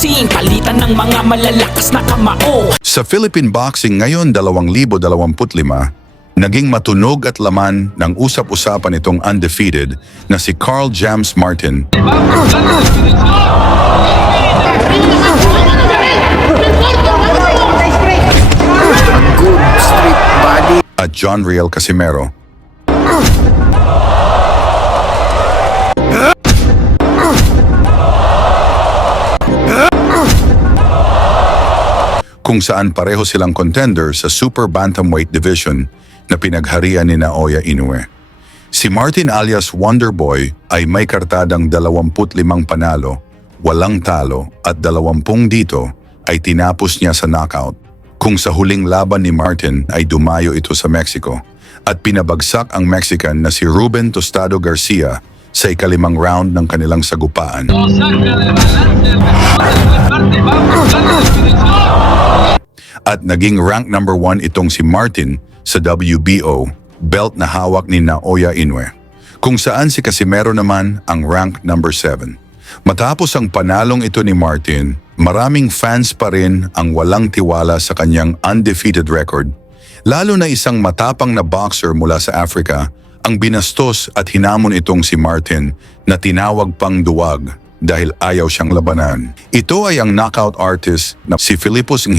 boxing, palitan ng mga malalakas na kamao. Sa Philippine boxing ngayon 2025, naging matunog at laman ng usap-usapan itong undefeated na si Carl James Martin Good street body. at John Riel Casimero. Kung saan pareho silang contender sa Super Bantamweight Division na pinagharian ni Naoya Inoue. Si Martin alias Wonderboy ay may kartadang 25 panalo, walang talo at 20 dito ay tinapos niya sa knockout. Kung sa huling laban ni Martin ay dumayo ito sa Mexico at pinabagsak ang Mexican na si Ruben Tostado Garcia sa ikalimang round ng kanilang sagupaan. At naging rank number 1 itong si Martin sa WBO belt na hawak ni Naoya Inoue, kung saan si Casimero naman ang rank number 7. Matapos ang panalong ito ni Martin, maraming fans pa rin ang walang tiwala sa kanyang undefeated record, lalo na isang matapang na boxer mula sa Africa ang binastos at hinamon itong si Martin na tinawag pang duwag dahil ayaw siyang labanan. Ito ay ang knockout artist na si PHILBOXING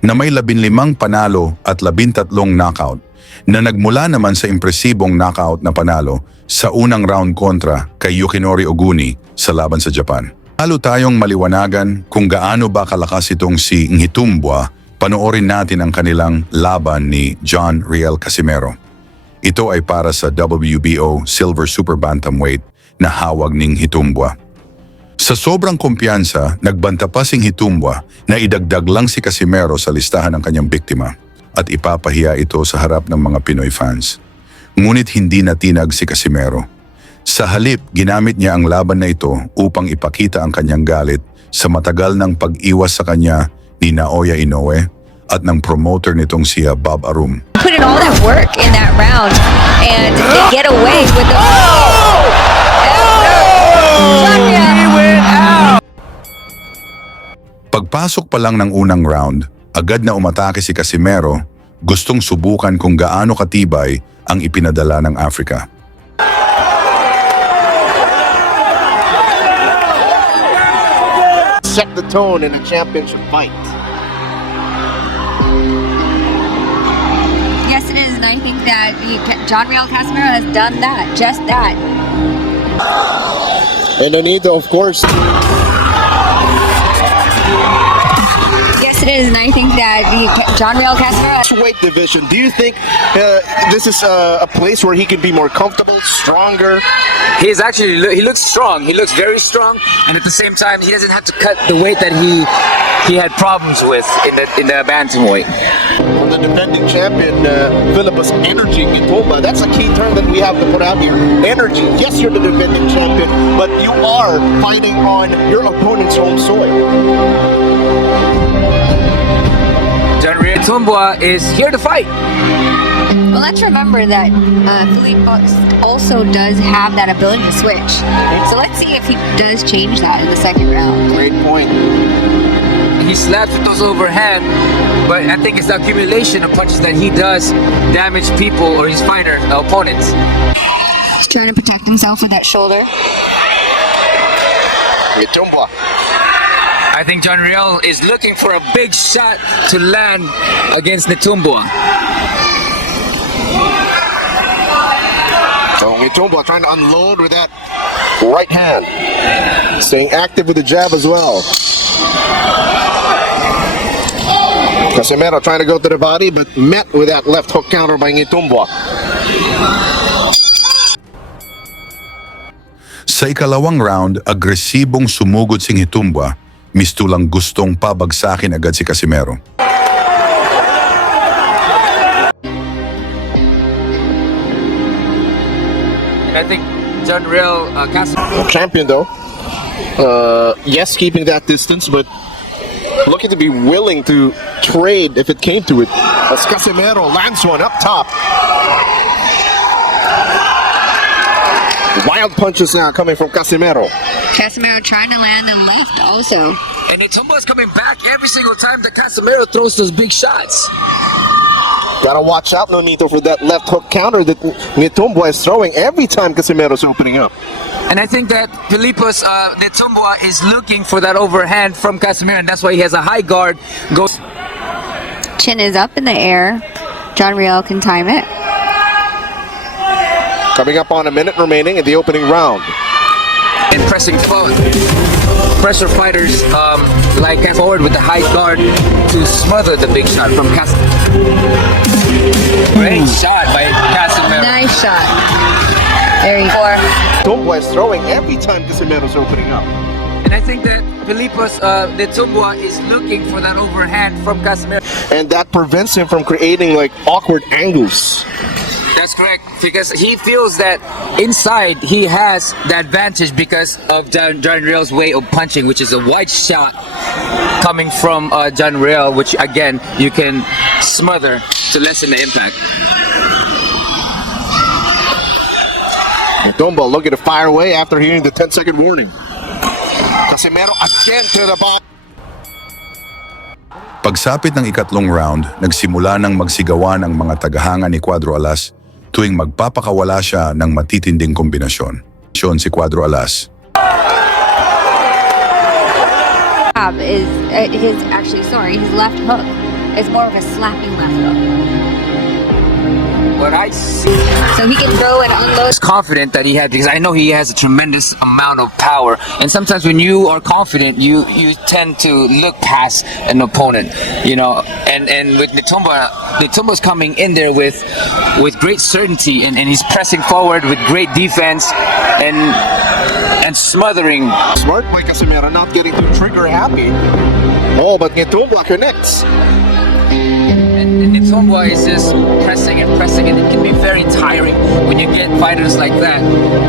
na may 15 panalo at 13 knockout na nagmula naman sa impresibong knockout na panalo sa unang round kontra kay Yukinori Oguni sa laban sa Japan. Lalo tayong maliwanagan kung gaano ba kalakas itong si Ngitumbwa, panoorin natin ang kanilang laban ni John Riel Casimero. Ito ay para sa WBO Silver Super Bantamweight na hawag ning Ngitumbwa. Sa sobrang kumpiyansa, nagbanta pa si Ngitumbwa na idagdag lang si Casimero sa listahan ng kanyang biktima at ipapahiya ito sa harap ng mga Pinoy fans. Ngunit hindi natinag si Casimero. Sa halip, ginamit niya ang laban na ito upang ipakita ang kanyang galit sa matagal ng pag-iwas sa kanya ni Naoya Inoue at ng promoter nitong si Bob Arum. Put in all that work in that round and they get away with the... Pagpasok pa lang ng unang round, agad na umatake si Casimero, gustong subukan kung gaano katibay ang ipinadala ng Africa. Set the tone in a championship fight. Yes, it is, and I think that John Riel Casimero has done that, just that. And Anita, of course. Yes, it is, and I think that John Riel Casimero... Weight division. Do you think this is a place where he can be more comfortable, stronger? He looks strong. He looks very strong, and at the same time, he doesn't have to cut the weight that he had problems with in the bantamweight. From the defending champion, Philippus Energy Ngitumbwa. That's a key term that we have to put out here. Energy. Yes, you're the defending champion, but you are fighting on your opponent's home soil. John Riel Ngitumbwa is here to fight. Well, let's remember that PHILBOXING also does have that ability to switch. So let's see if he does change that in the second round. Great point. He slaps with those overhand, but I think it's the accumulation of punches that he does damage people or his fighters, opponents. He's trying to protect himself with that shoulder. Ngitumbwa. I think John Riel is looking for a big shot to land against Ngitumbwa. So Ngitumbwa trying to unload with that right hand. Staying active with the jab as well. Casimero trying to go to the body, but met with that left hook counter by Ngitumbwa. Sa ikalawang round, agresibong sumugod si Ngitumbwa, mistulang gustong pabagsakin agad si Casimero. I think John Riel Casimero. Champion though. Yes, keeping that distance, but looking to be willing to trade if it came to it. As Casimero lands one up top. Wild punches now coming from Casimero. Casimero trying to land the left also. And Nitumbo is coming back every single time that Casimero throws those big shots. Gotta watch out, Nonito, for that left hook counter that Nitumbo is throwing every time Casimero's opening up. And I think that Filipos Nitumbo is looking for that overhand from Casimero, and that's why he has a high guard. Chin is up in the air. John Riel can time it. Coming up on a minute remaining in the opening round. And pressing forward. Pressure fighters like forward with the high guard to smother the big shot from Casimero. Great shot by Casimero. Nice shot. There you go. Nitumbo is throwing every time Casimero's opening up. And I think that Filipos Nitumbo is looking for that overhand from Casimero. And that prevents him from creating like awkward angles. That's correct, because he feels that inside he has the advantage because of John Riel's way of punching, which is a wide shot coming from John Riel, which again you can smother to lessen the impact. Nitumbo looking to fire away after hearing the 10-second warning. Casimero again to the bottom. Pagsapit ng ikatlong round, nagsimula ng magsigawan ang mga tagahanga ni Cuadro Alas tuwing magpapakawala siya ng matitinding kombinasyon. Si Cuadro Alas. Is his left hook is more of a slapping left hook. What I see, So he can throw and unload. confident that he had, because I know he has a tremendous amount of power, and sometimes when you are confident you tend to look past an opponent, you know, and with Nitumbo's coming in there with great certainty, and he's pressing forward with great defense and smothering. Smart by Casimero, not getting too trigger happy. Oh, but Nitumbo connects. And Nitumbo is just pressing and pressing, and it can be very tiring when you get fighters like that.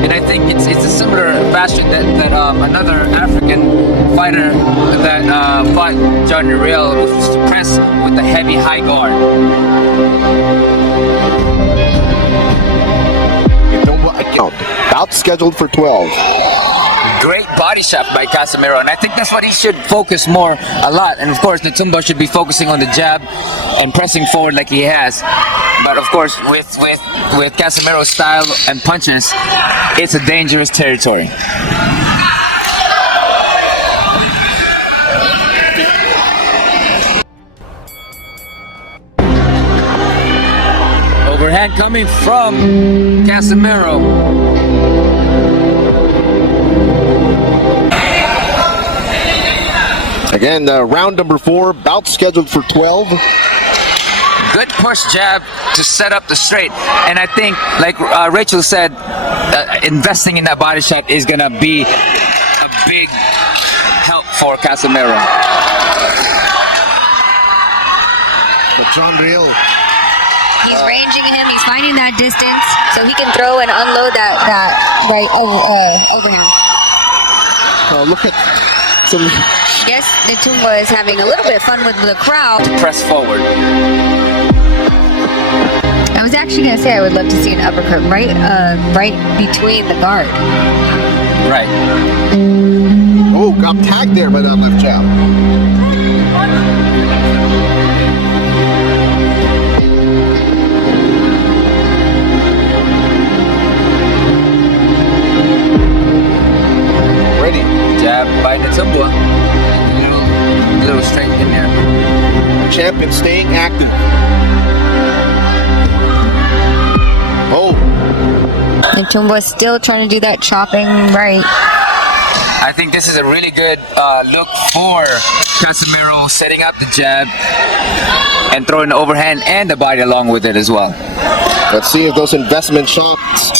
And I think it's a similar fashion that another African fighter that fought John Riel was to press with the heavy high guard. Nitumbo account. Bout scheduled for 12. Great body shot by Casimero, and I think that's what he should focus more a lot. And of course, Nitumbo should be focusing on the jab and pressing forward like he has. But of course, with Casimero's style and punches, it's a dangerous territory. Overhand coming from Casimero. Again, round number 4, bout scheduled for 12. Good push jab to set up the straight, and I think, like Rachel said, investing in that body shot is gonna be a big help for Casimero. But John Riel, He's ranging him. He's finding that distance so he can throw and unload that right overhand. look at some. Yes, Nitumbo is having a little bit of fun with the crowd. Press forward. I was actually gonna say I would love to see an uppercut right between the guard. Right. Oh, got tagged there by that left jab. Ready. Jab by Nitumbo. Little straight in there. Champion staying active. Oh. Nitumbo is still trying to do that chopping right. I think this is a really good look for Casimero, setting up the jab and throwing the overhand and the body along with it as well. Let's see if those investment shots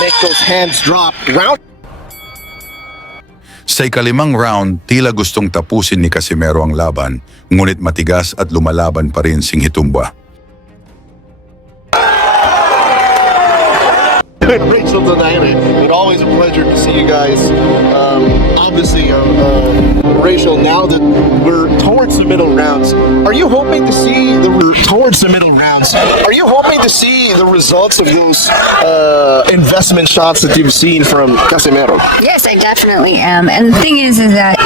make those hands drop. Round. Sa ikalimang round, tila gustong tapusin ni Casimero ang laban, ngunit matigas at lumalaban pa rin si Nitumbo. and Rachel tonight. But always a pleasure to see you guys. Obviously, Rachel, now that we're towards the middle rounds, are you hoping to see the results of those investment shots that you've seen from Casimero? Yes, I definitely am. And the thing is that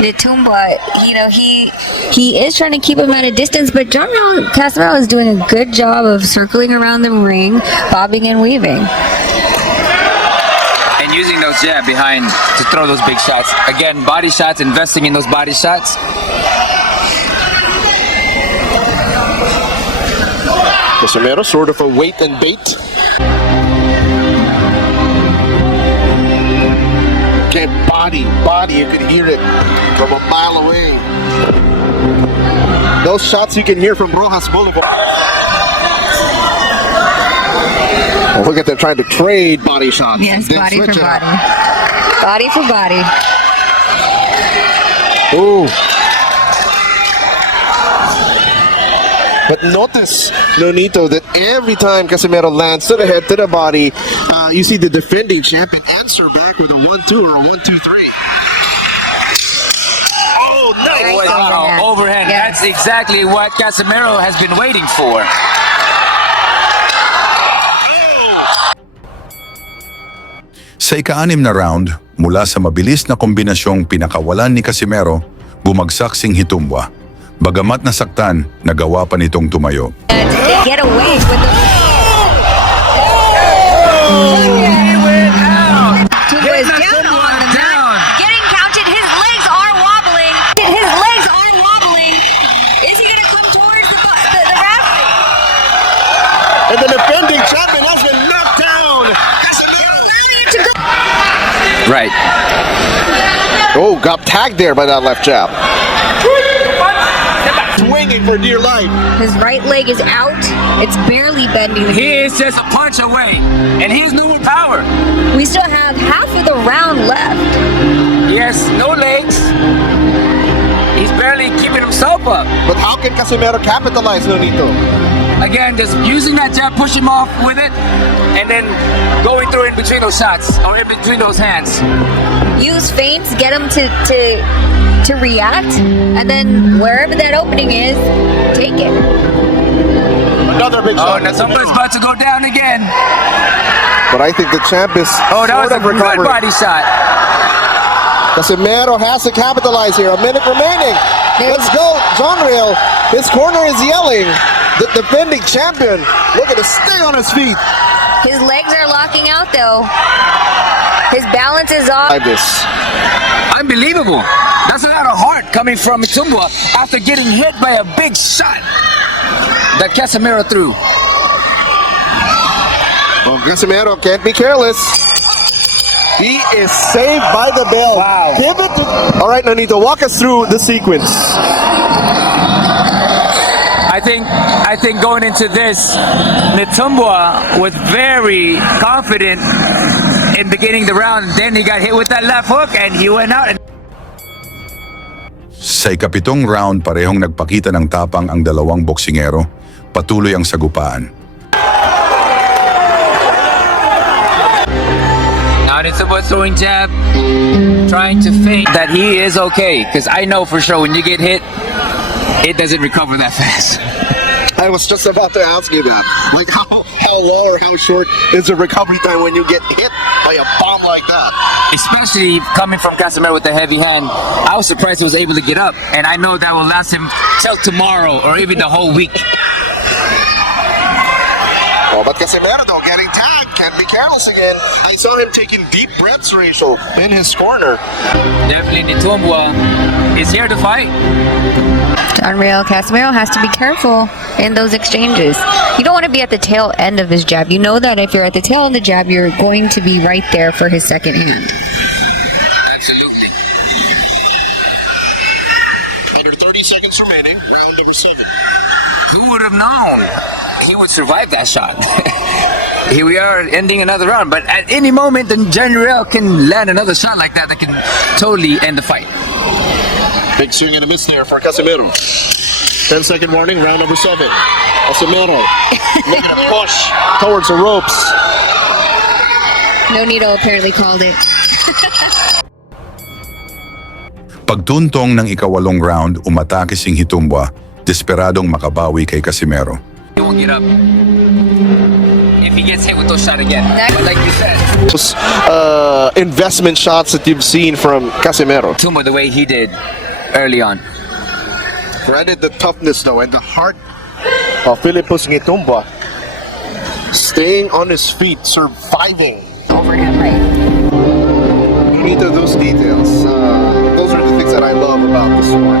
Nitumba, he is trying to keep him at a distance, but Casimero is doing a good job of circling around the ring, bobbing and weaving. And using those jab behind to throw those big shots. Again, body shots, investing in those body shots. Casimero, sort of a wait and bait. Okay, body, you could hear it from a mile away. Those shots you can hear from Rojas Boulevard. Oh, look at them trying to trade body shots. Yes, Then body for switch it up. body. Body for body. Ooh. But notice, Nonito, that every time Casimero lands to the head, to the body, you see the defending champion answer back with a 1-2 or a 1-2-3. Oh, nice! Wow, overhand. Yes. That's exactly what Casimero has been waiting for. Sa ika-6 na round, mula sa mabilis na kombinasyong pinakawalan ni Casimero, bumagsak si Nitumba. Bagamat nasaktan, nagawa pa nitong tumayo. And get away with the... Tumba is down on the mat. Getting counted. His legs are wobbling. Is he going to come towards the ref? And the defending champion has been knocked down. Right. Oh, got tagged there by that left jab. Swinging for dear life. His right leg is out. It's barely bending. He is just a punch away, and he has no more power. We still have half of the round left. He has no legs. He's barely keeping himself up. But how can Casimero capitalize, Nonito? Again, just using that jab, push him off with it, and then going through in between those shots, or in between those hands. Use feints, get him to react, and then wherever that opening is, take it. Another big shot. Oh, now somebody's about to go down again. But I think the champ is Oh, that was a good recovering. body shot. Casimero has to capitalize here. A minute remaining. Let's go, John Real. His corner is yelling. The defending champion looking to stay on his feet. His legs are locking out though. His balance is off. Unbelievable. That's a lot of heart coming from Nitumba after getting hit by a big shot that Casimero threw. Well, Casimero can't be careless. He is saved by the bell. Wow. Pivot to... All right, Nonito, walk us through the sequence. I think going into this, Nitumba was very confident in beginning the round. Then he got hit with that left hook and he went out. Sa ika-7 round, parehong nagpakita ng tapang ang dalawang boksingero. Patuloy ang sagupaan. Now Nitumba throwing jab, trying to feint that he is okay. Because I know for sure when you get hit, it doesn't recover that fast. I was just about to ask you that. Like, how long or how short is the recovery time when you get hit by a bomb like that? Especially coming from Casimero with the heavy hand. I was surprised he was able to get up. And I know that will last him till tomorrow or even the whole week. Oh, but Casimero, though, getting tagged, can't be careless again. I saw him taking deep breaths, Rachel, in his corner. Definitely Nitumba is here to fight. Unreal. Casimero has to be careful in those exchanges. You don't want to be at the tail end of his jab. You know that if you're at the tail end of the jab, you're going to be right there for his second hand. Absolutely. Under 30 seconds remaining, round number 7. Who would have known he would survive that shot? Here we are ending another round, but at any moment, then General can land another shot like that can totally end the fight. Big swing and a miss there for Casimero. 10-second warning, round number 7. Casimero making a push towards the ropes. No Needle apparently called it. Pagtuntong ng ikawalong round, umatake si Hitumba, desperadong makabawi kay Casimero. He won't get up. If he gets hit with those shots again. But like you said, Those investment shots that you've seen from Casimero. Tumbo the way he did early on. Granted the toughness though and the heart of Philippine Tumba. Staying on his feet, surviving. Overhead right. Neat of those details. Those are the things that I love about the sport.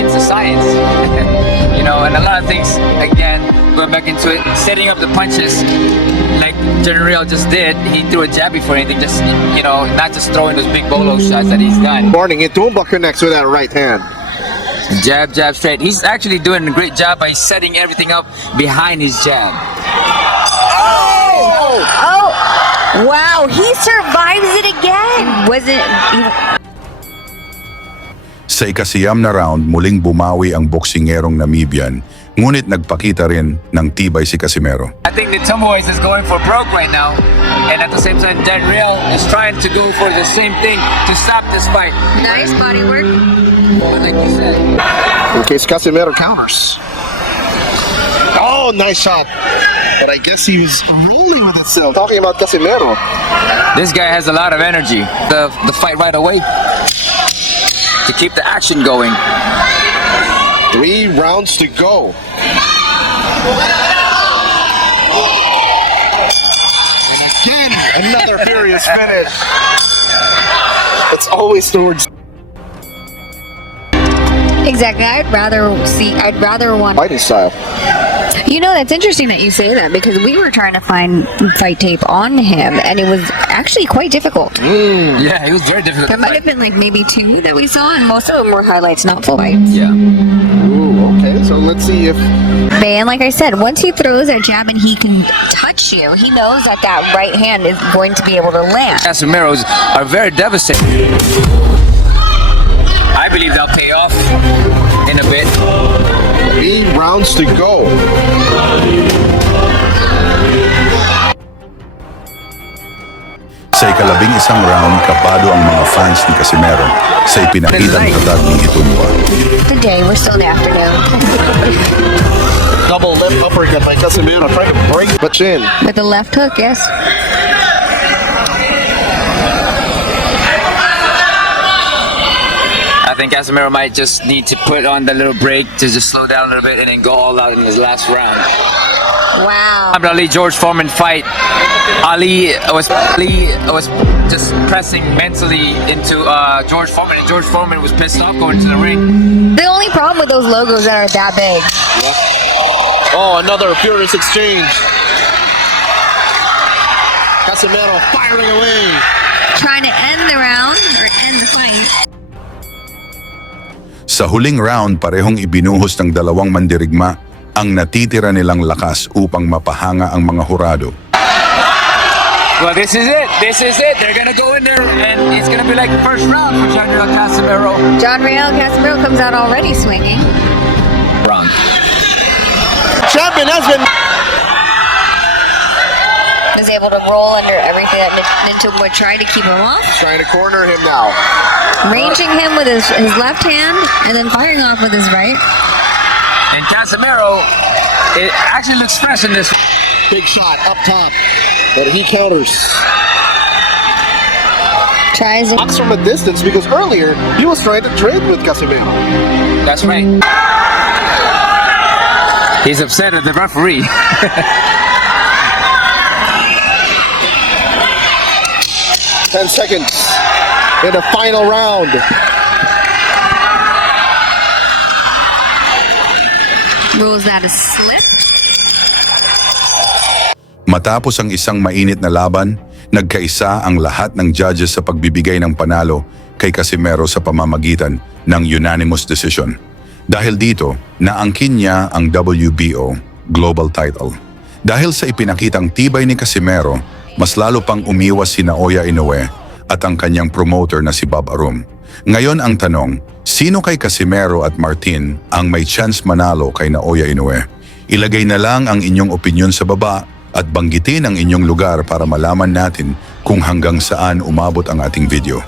It's a science. You know, and a lot of things, again, going back into it, setting up the punches like General just did. He threw a jab before anything, just, you know, not just throwing those big bolo shots that he's done. Morning, Tumba connects with that right hand. Jab, jab, straight. He's actually doing a great job by setting everything up behind his jab. Oh! Wow, he survives it again! Sa ikasiyam na round, muling bumawi ang boksingerong Namibian, ngunit nagpakita rin ng tibay si Casimero. I think the Tomboys is going for broke right now, and at the same time, Dan Real is trying to go for the same thing to stop this fight. Nice body work. But like you said, In case Casimero counters. Oh, nice shot. But I guess he was rolling with itself. Talking about Casimero. this guy has a lot of energy. The fight right away to keep the action going. 3 rounds to go. And again, another furious finish. It's always towards Exactly. I'd rather want. fighting style. You know, that's interesting that you say that because we were trying to find fight tape on him and it was actually quite difficult. Yeah, it was very difficult. There to might fight. have been like maybe 2 that we saw and most of them were highlights, not full fights. Yeah. Ooh, okay, so let's see if And like I said, once he throws that jab and he can touch you, he knows that that right hand is going to be able to land. Casimeros are very devastating. I believe they'll pay off in a bit. 3 rounds to go. Sa ikalabing isang round, kabado ang mga fans ni Casimero sa ipinakitang tatag ni Hitumba. Today, we're still in the afternoon. Double left uppercut by Casimero trying to break the chin. With the left hook, yes. I think Casimero might just need to put on the little break to just slow down a little bit and then go all out in his last round. Wow. Ali George Foreman fight. Ali was just pressing mentally into George Foreman, and George Foreman was pissed off going to the ring. The only problem with those logos that are that big. Oh, another furious exchange. Casimero firing away. Trying to end the round or end the fight. Sa huling round, parehong ibinuhos ng dalawang mandirigma ang natitira nilang lakas upang mapahanga ang mga hurado. Well, this is it. This is it. They're gonna go in there, and it's gonna be like the first round for General Casimero. John Real Casimero comes out already swinging. Round. Champion has been Was able to roll under everything that Nintumba tried to keep him off. trying to corner him now. Ranging him with his left hand and then firing off with his right. And Casimero, it actually looks fresh in this. Big shot up top, but he counters. Tries to Blocks from a distance because earlier he was trying to trade with Casimero. That's right. He's upset at the referee. 10 seconds in the final round. rules that a slip. Matapos ang isang mainit na laban, nagkaisa ang lahat ng judges sa pagbibigay ng panalo kay Casimero sa pamamagitan ng unanimous decision. Dahil dito, naangkin niya ang WBO global title. Dahil sa ipinakitang tibay ni Casimero, mas lalo pang umiwas si Naoya Inoue at ang kanyang promoter na si Bob Arum. Ngayon ang tanong, Sino kay Casimero at Martin ang may chance manalo kay Naoya Inoue? Ilagay na lang ang inyong opinyon sa baba at banggitin ang inyong lugar para malaman natin kung hanggang saan umabot ang ating video.